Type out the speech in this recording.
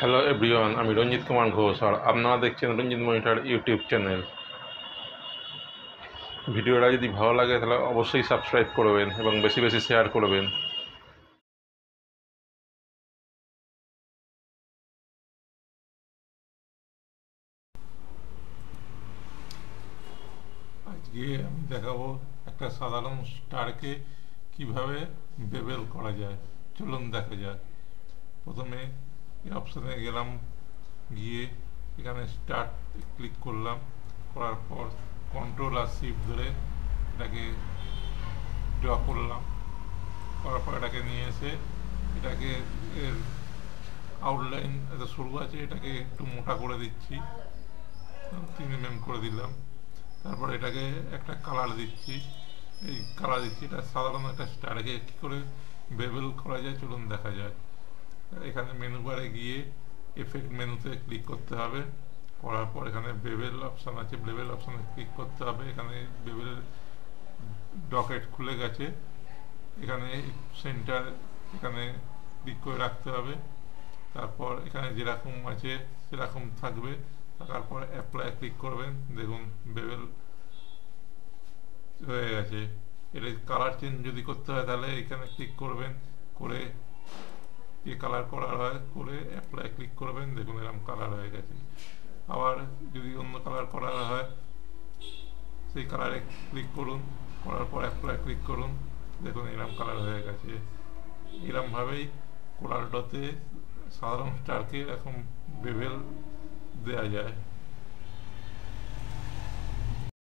Hello everyone, আমি রঞ্জিত কুমার ঘোষ আর আপনারা দেখছেন রঞ্জিত মনিটর ইউটিউব চ্যানেল। ভিডিওটা যদি ভালো লাগে তাহলে অবশ্যই সাবস্ক্রাইব করবেন এবং বেশি বেশি শেয়ার করবেন। আজকে আমি দেখাবো একটা সাধারণ স্টারকে কিভাবে বেবেল করা যায়। চলুন দেখা যাক। প্রথমে এই অপশানে গেলাম, গিয়ে এখানে স্টার্ট ক্লিক করলাম। করার পর কন্ট্রোল আর শিফট ধরে এটাকে ড্র করলাম। করার পর এটাকে নিয়ে এসে এটাকে এর আউটলাইন এত সরু আছে, এটাকে একটু মোটা করে দিচ্ছি, 3 mm করে দিলাম। তারপর এটাকে একটা কালার দিচ্ছি, এই কালার দিচ্ছি। এটা সাধারণ একটা স্টারকে কী করে বেবেল করা যায় চলুন দেখা যায়। এখানে মেনু বারে গিয়ে এফেক্ট মেনুতে ক্লিক করতে হবে। করার পর এখানে বেবেল অপশান আছে, বেবেল অপশানে ক্লিক করতে হবে। এখানে বেবেল ডকেট খুলে গেছে, এখানে সেন্টার এখানে ক্লিক করে রাখতে হবে। তারপর এখানে যেরকম আছে সেরকম থাকবে। থাকার পর অ্যাপ্লাই ক্লিক করবেন, দেখুন বেবেল হয়ে গেছে। এটা কালার চেঞ্জ যদি করতে হয় তাহলে এখানে ক্লিক করবেন, করে যে কালার করার হয় করে অ্যাপ্লাই ক্লিক করবেন, দেখুন এরকম কালার হয়ে গেছে। আবার যদি অন্য কালার করার হয় সেই কালারে ক্লিক করুন, করার পর অ্যাপ্লাই ক্লিক করুন, দেখুন এরকম কালার হয়ে গেছে। এরকমভাবেই কোরাল ড্রতে সাধারণ স্টারকে এরকম বেবেল দেওয়া যায়।